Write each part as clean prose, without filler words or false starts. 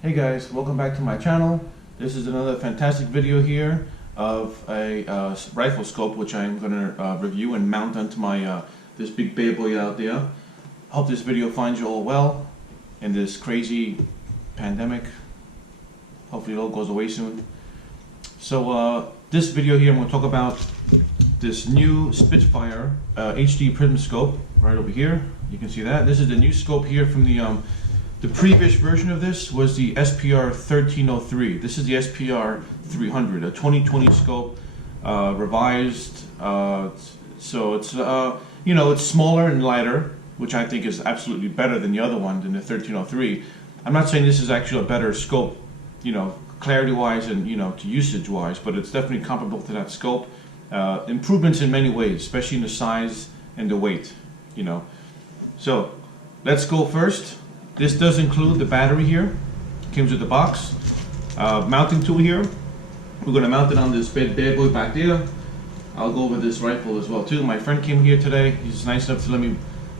Hey guys, welcome back to my channel. This is another fantastic video here of a rifle scope which I'm going to review and mount onto my this big bad boy out there. Hope this video finds you all well in this crazy pandemic. Hopefully it all goes away soon. So this video here I'm going to talk about this new Spitfire HD prism scope right over here. You can see that. This is the new scope here from the previous version of this was the SPR 1303. This is the SPR 300, a 2020 scope, revised. So it's you know, it's smaller and lighter, which I think is absolutely better than the other one, than the 1303. I'm not saying this is actually a better scope, you know, clarity-wise and to usage-wise, but it's definitely comparable to that scope. Improvements in many ways, especially in the size and the weight. So let's go first. This does include the battery here. It comes with the box. Mounting tool here. We're going to mount it on this bad boy back there. I'll go over this rifle as well too. My friend came here today. He's nice enough to let me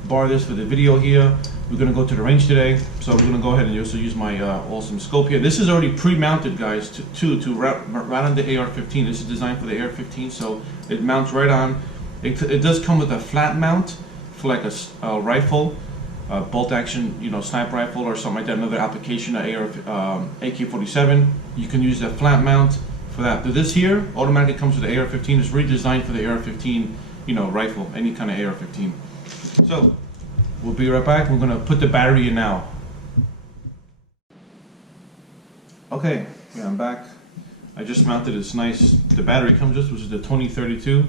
borrow this for the video here. We're going to go to the range today, so we're going to go ahead and also use my awesome scope here. This is already pre-mounted, guys, to right on the AR-15. This is designed for the AR-15, so it mounts right on. It does come with a flat mount for like a rifle. Bolt action, sniper rifle or something like that, another application, AK-47. You can use that flat mount for that. But this here automatically comes with the AR-15. It's really designed for the AR-15, rifle, any kind of AR-15. So we'll be right back. We're gonna put the battery in now. Okay, yeah, I'm back. I just mounted this the battery comes with, which is the 2032.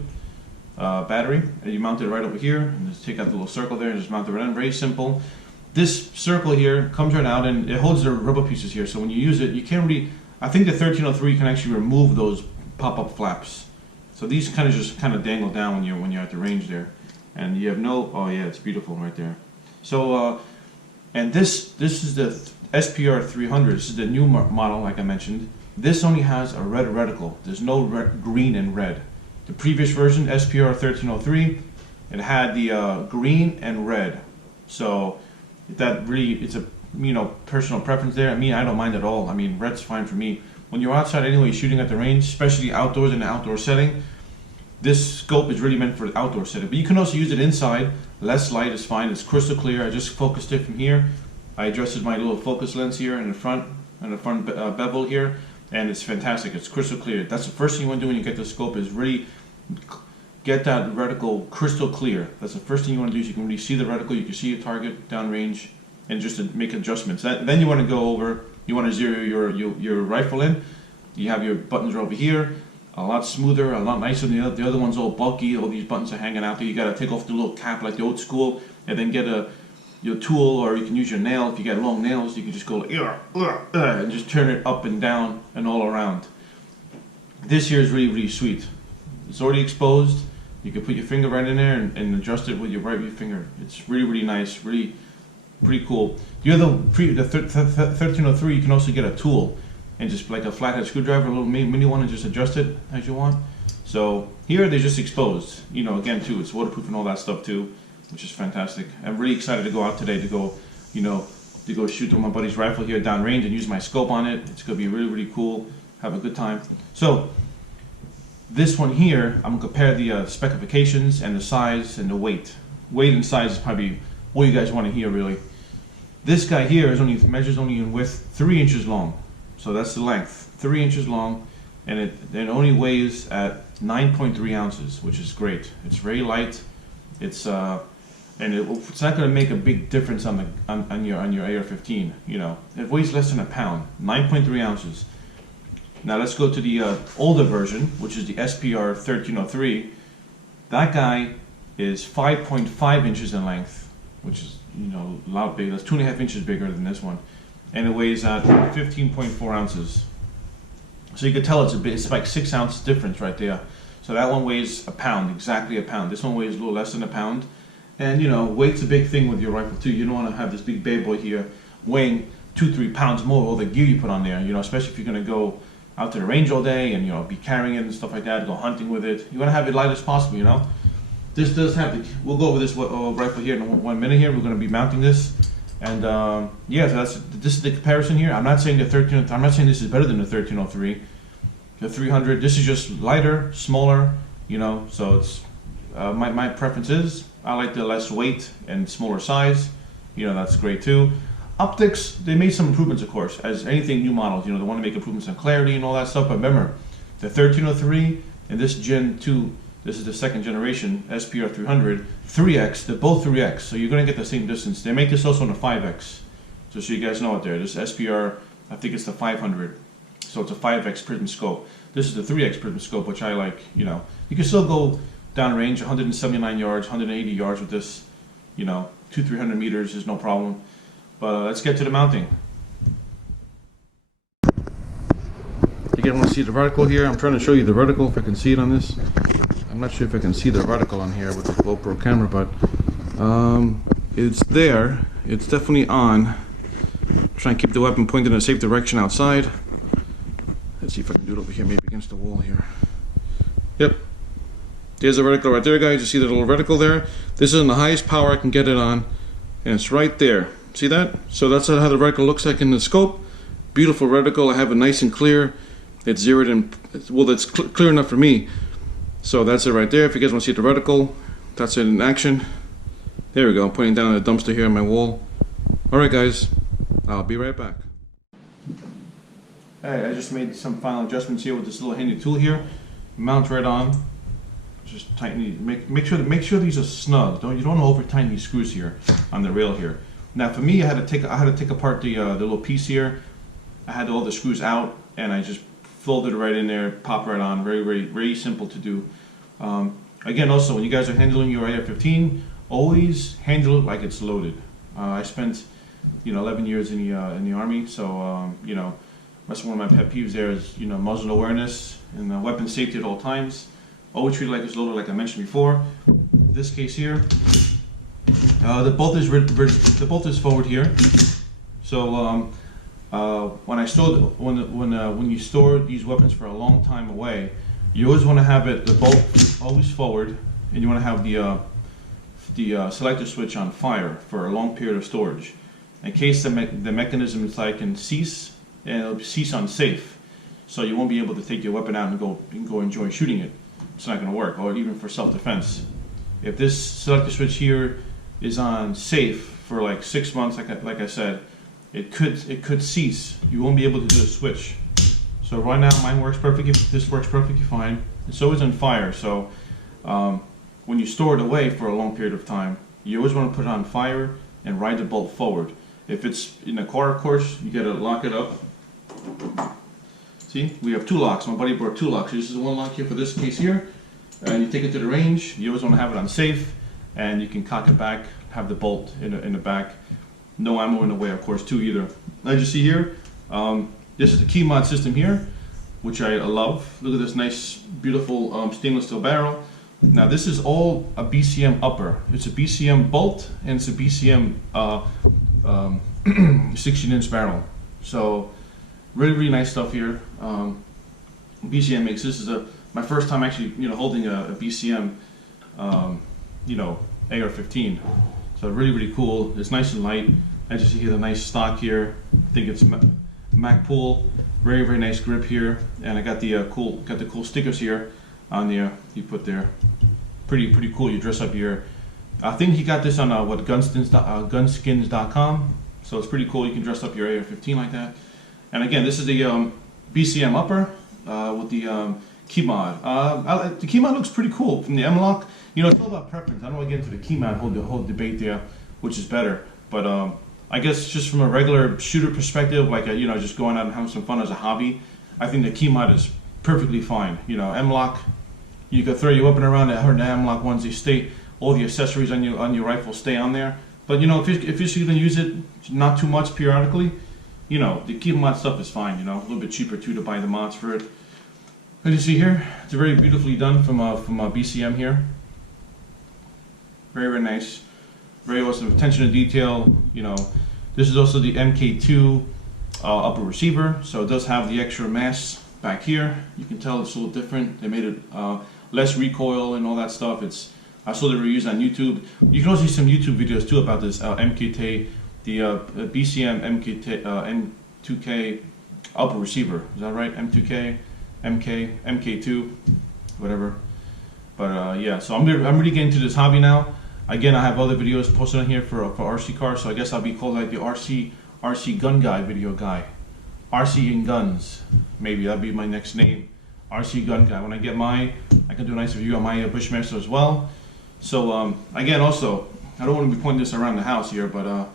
Battery, and you mount it right over here, and just take out the little circle there and just mount it right on. Very simple. This circle here comes right out and it holds the rubber pieces here, so when you use it, you can't really, I think the 1303 can actually remove those pop-up flaps. So these kind of dangle down when you're at the range there, and you have no, oh yeah, it's beautiful right there. So and this is the SPR 300. This is the new model, like I mentioned. This only has a red reticle. There's no green and red. The previous version, SPR 1303, it had the green and red. So that really, it's a personal preference there. I mean, I don't mind at all. I mean, red's fine for me. When you're outside anyway, shooting at the range, especially outdoors in an outdoor setting, this scope is really meant for the outdoor setting. But you can also use it inside. Less light is fine. It's crystal clear. I just focused it from here. I adjusted my little focus lens here in the front, bevel here. And it's fantastic. It's crystal clear. That's the first thing you want to do when you get the scope, is really get that reticle crystal clear. That's the first thing you want to do, is you can really see the reticle, you can see your target downrange, and just to make adjustments. Then you want to go over, you want to zero your rifle in. You have your buttons over here, a lot smoother, a lot nicer than the other one's all bulky. All these buttons are hanging out there. You got to take off the little cap like the old school, and then get your tool, or you can use your nail. If you got long nails, you can just go and just turn it up and down and all around. This here is really sweet. It's already exposed. You can put your finger right in there and adjust it with your right finger. It's really nice, really pretty cool. The 1303, you can also get a tool and just like a flathead screwdriver, a little mini one, and just adjust it as you want. So here they're just exposed. Again too, it's waterproof and all that stuff too, which is fantastic. I'm really excited to go out today to go shoot with my buddy's rifle here downrange and use my scope on it. It's gonna be really cool. Have a good time. So this one here, I'm gonna compare the specifications and the size and the weight. Weight and size is probably all you guys want to hear, really. This guy here measures only in width 3 inches long. So that's the length, 3 inches long, and it only weighs at 9.3 ounces, which is great. It's very light. It's not going to make a big difference on your AR-15. It weighs less than a pound, 9.3 ounces. Now let's go to the older version, which is the SPR 1303. That guy is 5.5 inches in length, which is a lot bigger. That's 2.5 inches bigger than this one, and it weighs 15.4 ounces. So you can tell it's like 6 ounce difference right there. So that one weighs a pound, exactly a pound. This one weighs a little less than a pound, and weight's a big thing with your rifle too. You don't want to have this big bad boy here weighing 2-3 pounds more, all the gear you put on there. Especially if you're going to go out to the range all day and be carrying it and stuff like that, go hunting with it. You want to have it light as possible. This does have we'll go over this rifle here in 1 minute here. We're going to be mounting this And yeah, so this is the comparison here. I'm not saying I'm not saying this is better than the 1303. The 300. This is just lighter, smaller. You know, so it's my preference is I like the less weight and smaller size. You know, that's great too. Optics, they made some improvements, of course, as anything new models. You know, they want to make improvements on clarity and all that stuff. But remember, the 1303 and this Gen 2. This is the second generation SPR 300, 3x, they're both 3x, so you're going to get the same distance. They make this also in a 5x, so you guys know it there. This SPR, I think it's the 500, so it's a 5x prism scope. This is the 3x prism scope, which I like, you know. You can still go down range, 179 yards, 180 yards with this, you know, 200-300 meters is no problem. But let's get to the mounting. You guys want to see the vertical here? I'm trying to show you the vertical if I can see it on this. I'm not sure if I can see the vertical on here with the GoPro camera, but it's there. It's definitely on. Try and keep the weapon pointed in a safe direction outside. Let's see if I can do it over here, maybe against the wall here. Yep. There's a vertical right there, guys. You see the little vertical there? This is on the highest power I can get it on, and it's right there. See that? So that's how the vertical looks like in the scope. Beautiful vertical. I have it nice and clear. It's zeroed in. Well, that's clear enough for me. So that's it right there. If you guys want to see the vertical, that's it in action. There we go. I'm pointing down at the dumpster here on my wall. Alright guys, I'll be right back. Hey, I just made some final adjustments here with this little handy tool here. Mount right on. Just tighten. Make sure these are snug. You don't over tighten these screws here on the rail here. Now for me, I had to take apart the little piece here. I had all the screws out, and I just folded it right in there, pop right on. Very simple to do. Again, also when you guys are handling your AR-15, always handle it like it's loaded. I spent, 11 years in the Army, so you know, that's one of my pet peeves. There is, muzzle awareness and weapon safety at all times. Always treat it like it's loaded, like I mentioned before. This case here, the bolt is forward here. So when you store these weapons for a long time away, you always want to have the bolt always forward, and you want to have the selector switch on fire for a long period of storage, in case the mechanism inside can cease, and it'll cease unsafe. So you won't be able to take your weapon out and go enjoy shooting it. It's not going to work, or even for self-defense. If this selector switch here is on safe for like 6 months, like I said, it could cease. You won't be able to do a switch. So right now mine works perfectly. This works perfectly fine. It's always on fire. So when you store it away for a long period of time, you always want to put it on fire and ride the bolt forward. If it's in a car, of course, you gotta lock it up. See, we have two locks. My buddy brought two locks. This is one lock here for this case here, and you take it to the range. You always want to have it on safe, and you can cock it back, have the bolt in the back. No ammo in the way, of course, too, either. As you see here, this is the key mod system here, which I love. Look at this nice, beautiful stainless steel barrel. Now this is all a BCM upper. It's a BCM bolt, and it's a BCM 16-inch barrel. So really nice stuff here. BCM makes this is my first time actually holding a BCM AR-15. So really cool. It's nice and light. As you see here, the nice stock here. I think it's Mac Pool. Very nice grip here, and I got the cool stickers here on there. You put there. Pretty cool. You dress up your. I think he got this on gunskins.com. So it's pretty cool. You can dress up your AR-15 like that. And again, this is the BCM upper with the key mod. The key mod looks pretty cool from the M-Lock. It's all about preference. I don't want to get into the key mod whole debate there, which is better. But I guess just from a regular shooter perspective, like just going out and having some fun as a hobby, I think the key mod is perfectly fine. M-Lock, you could throw your weapon around. I heard the M-Lock ones, they stay. All the accessories on your rifle stay on there. But if you're just going to use it not too much periodically, the key mod stuff is fine. A little bit cheaper too to buy the mods for it. As you see here, it's very beautifully done from BCM here. Very nice, very awesome attention to detail. This is also the MK2 upper receiver, so it does have the extra mass back here. You can tell it's a little different. They made it less recoil and all that stuff. I saw the reviews on YouTube. You can also see some YouTube videos too about this MK2 BCM M2K upper receiver. Is that right? M2K, MK, MK2, whatever. But yeah, so I'm really getting into this hobby now. Again, I have other videos posted on here for RC cars, so I guess I'll be called like the RC gun guy video guy. RC and guns, maybe that'd be my next name. RC gun guy. When I get mine, I can do a nice review on my Bushmaster as well. So again, also, I don't want to be pointing this around the house here, but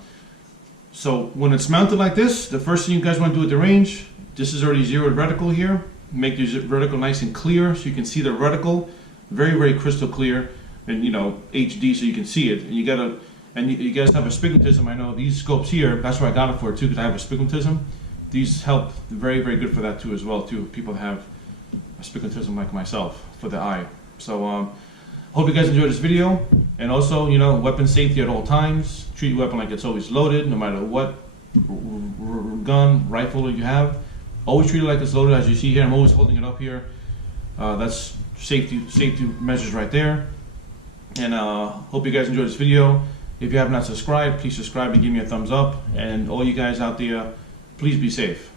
so when it's mounted like this, the first thing you guys want to do at the range, this is already zeroed reticle here. Make your reticle nice and clear so you can see the reticle, very crystal clear, and you know HD so you can see it. And you gotta, and you guys have astigmatism. I know these scopes here. That's what I got it for too, because I have astigmatism. These help very good for that too as well too. People that have astigmatism like myself for the eye. So hope you guys enjoyed this video, and also, you know, weapon safety at all times. Treat your weapon like it's always loaded, no matter what gun, rifle you have. Always treat it like it's loaded, as you see here. I'm always holding it up here. That's safety measures right there. And hope you guys enjoyed this video. If you have not subscribed, please subscribe and give me a thumbs up. And all you guys out there, please be safe.